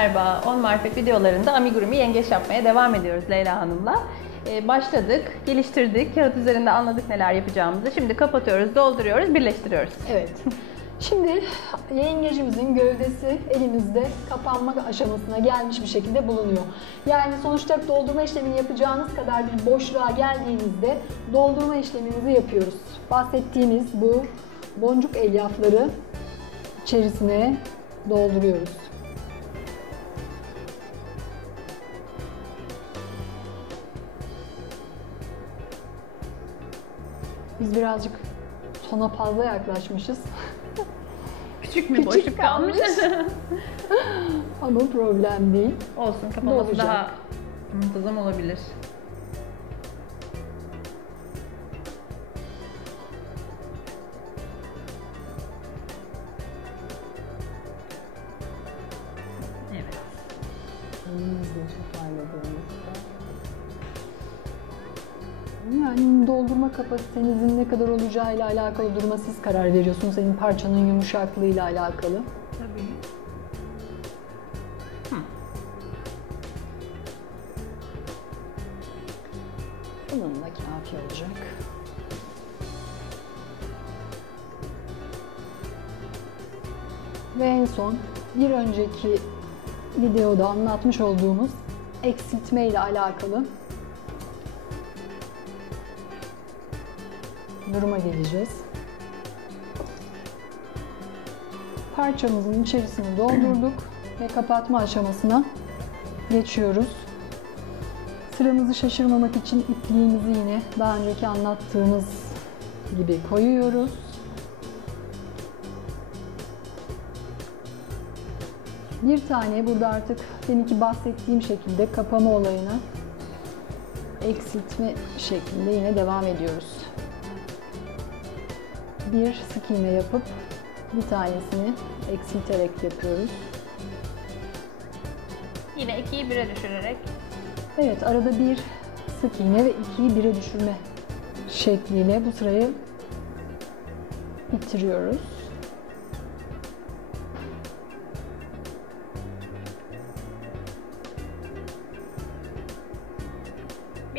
Merhaba, 10 marifet videolarında amigurumi yengeç yapmaya devam ediyoruz Leyla Hanım'la. Ee, başladık, geliştirdik, kağıt üzerinde anladık neler yapacağımızı. Şimdi kapatıyoruz, dolduruyoruz, birleştiriyoruz. Evet. Şimdi yengecimizin gövdesi elimizde kapanma aşamasına gelmiş bir şekilde bulunuyor. Yani sonuçta doldurma işlemini yapacağınız kadar bir boşluğa geldiğinizde doldurma işlemimizi yapıyoruz. Bahsettiğimiz bu boncuk elyafları içerisine dolduruyoruz. Biz birazcık sona fazla yaklaşmışız. Küçük mü Küçük boşluk kalmış? Ama problem değil. Olsun, kapaması daha muntazam olabilir. Evet. Yani doldurma kapasitenizin ne kadar olacağıyla alakalı duruma siz karar veriyorsunuz. Senin parçanın yumuşaklığıyla alakalı. Tabii. Bununla kafi olacak. Ve en son bir önceki videoda anlatmış olduğumuz eksiltme ile alakalı duruma geleceğiz. Parçamızın içerisini doldurduk ve kapatma aşamasına geçiyoruz. Sıramızı şaşırmamak için ipliğimizi yine daha önceki anlattığımız gibi koyuyoruz. Bir tane burada artık deminki bahsettiğim şekilde kapama olayına eksiltme şeklinde yine devam ediyoruz. Bir sık iğne yapıp bir tanesini eksilterek yapıyoruz. Yine ikiyi bire düşürerek Evet, arada bir sık iğne ve ikiyi bire düşürme şekliyle bu sırayı bitiriyoruz.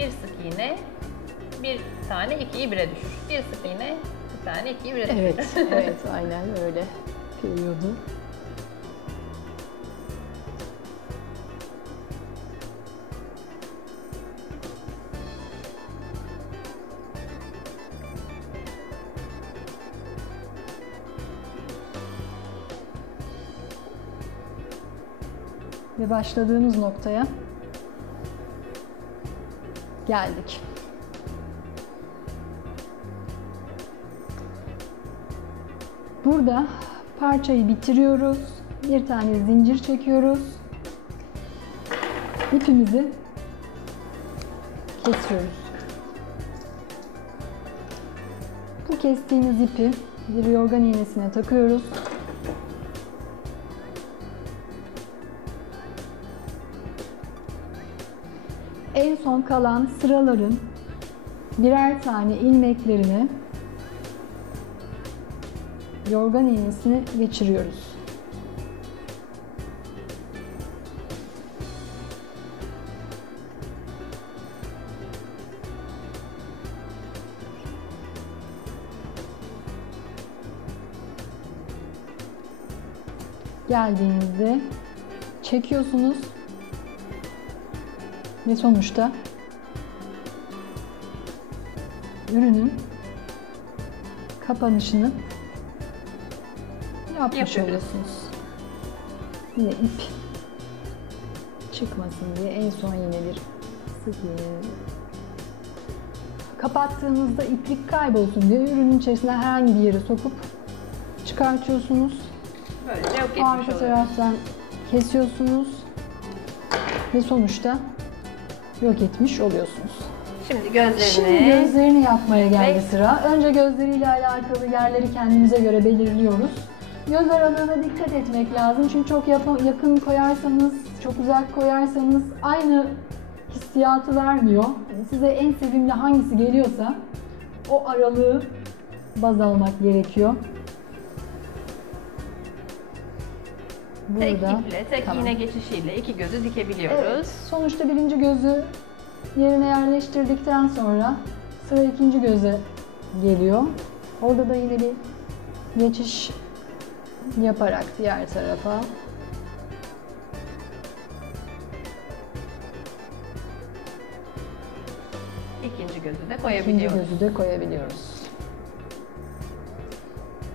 bir sık iğne, bir tane ikiyi bire düşür. Bir sık iğne, tane bire düşür. Evet, evet aynen öyle periyodu. Ve başladığımız noktaya geldik. Burada parçayı bitiriyoruz. Bir tane zincir çekiyoruz. İpimizi kesiyoruz. Bu kestiğimiz ipi bir yorgan iğnesine takıyoruz. En son kalan sıraların birer tane ilmeklerini yorgan iğnesine geçiriyoruz. Geldiğinizde çekiyorsunuz ve sonuçta ürünün kapanışını yapmış Yapıyoruz. oluyorsunuz. Yine ip çıkmasın diye en son yine bir sık iğne kapattığınızda iplik kaybolsun diye ürünün içerisine herhangi bir yere sokup çıkartıyorsunuz. Böylece yok etmiş Arka oluyoruz. taraftan kesiyorsunuz ve sonuçta yok etmiş oluyorsunuz. Şimdi gözlerini Şimdi gözlerini yapmaya geldi Ve- sıra. Önce gözleriyle alakalı yerleri kendimize göre belirliyoruz. Göz aralığına dikkat etmek lazım çünkü çok yakın koyarsanız, çok uzak koyarsanız aynı hissiyatı vermiyor. Size en sevimli hangisi geliyorsa o aralığı baz almak gerekiyor. Tek Burada. iple, tek Tamam. iğne geçişiyle iki gözü dikebiliyoruz. Evet, sonuçta birinci gözü yerine yerleştirdikten sonra sıra ikinci göze geliyor. Orada da yine bir geçiş yaparak diğer tarafa. İkinci gözü de ikinci koyabiliyoruz. gözü de koyabiliyoruz.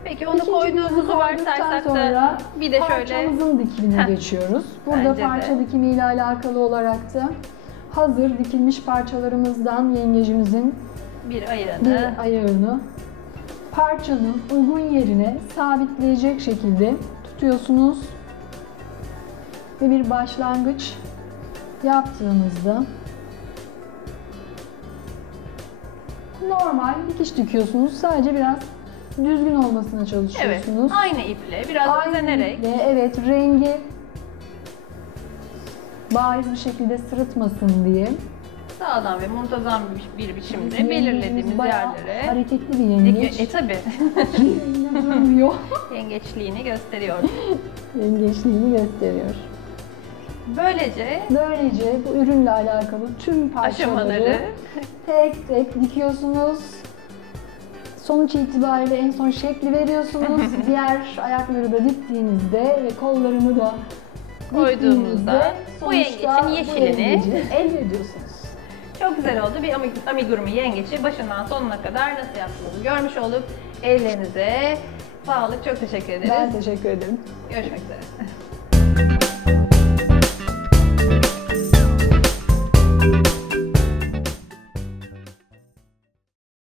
Peki onu İkinci koyduğumuzu varsaysak da bir de şöyle parçamızın dikimine Heh. geçiyoruz. Burada Bence de. parça dikimiyle alakalı olarak da hazır dikilmiş parçalarımızdan yengecimizin bir ayağını bir ayağını parçanın uygun yerine sabitleyecek şekilde tutuyorsunuz ve bir başlangıç yaptığınızda normal dikiş dikiyorsunuz. Sadece biraz düzgün olmasına evet, çalışıyorsunuz. aynı iple biraz Aynı özenerek iple, evet rengi bariz bir şekilde sırıtmasın diye sağlam ve muntazam bir, biçimde belirlediğimiz bayağı yerlere hareketli bir yengeç. e tabi yengeçliğini gösteriyor. Yengeçliğini gösteriyor. Böylece Böylece bu ürünle alakalı tüm parçaları aşamaları tek tek dikiyorsunuz. Sonuç itibariyle en son şekli veriyorsunuz. Diğer ayakları da diktiğinizde ve kollarını da diktiğinizde bu yengecin yeşilini elde ediyorsunuz. Çok güzel oldu. Bir ami- amigurumi yengeci başından sonuna kadar nasıl yaptığımızı görmüş olduk. Ellerinize sağlık. Çok teşekkür ederiz. Ben teşekkür ederim. Görüşmek üzere.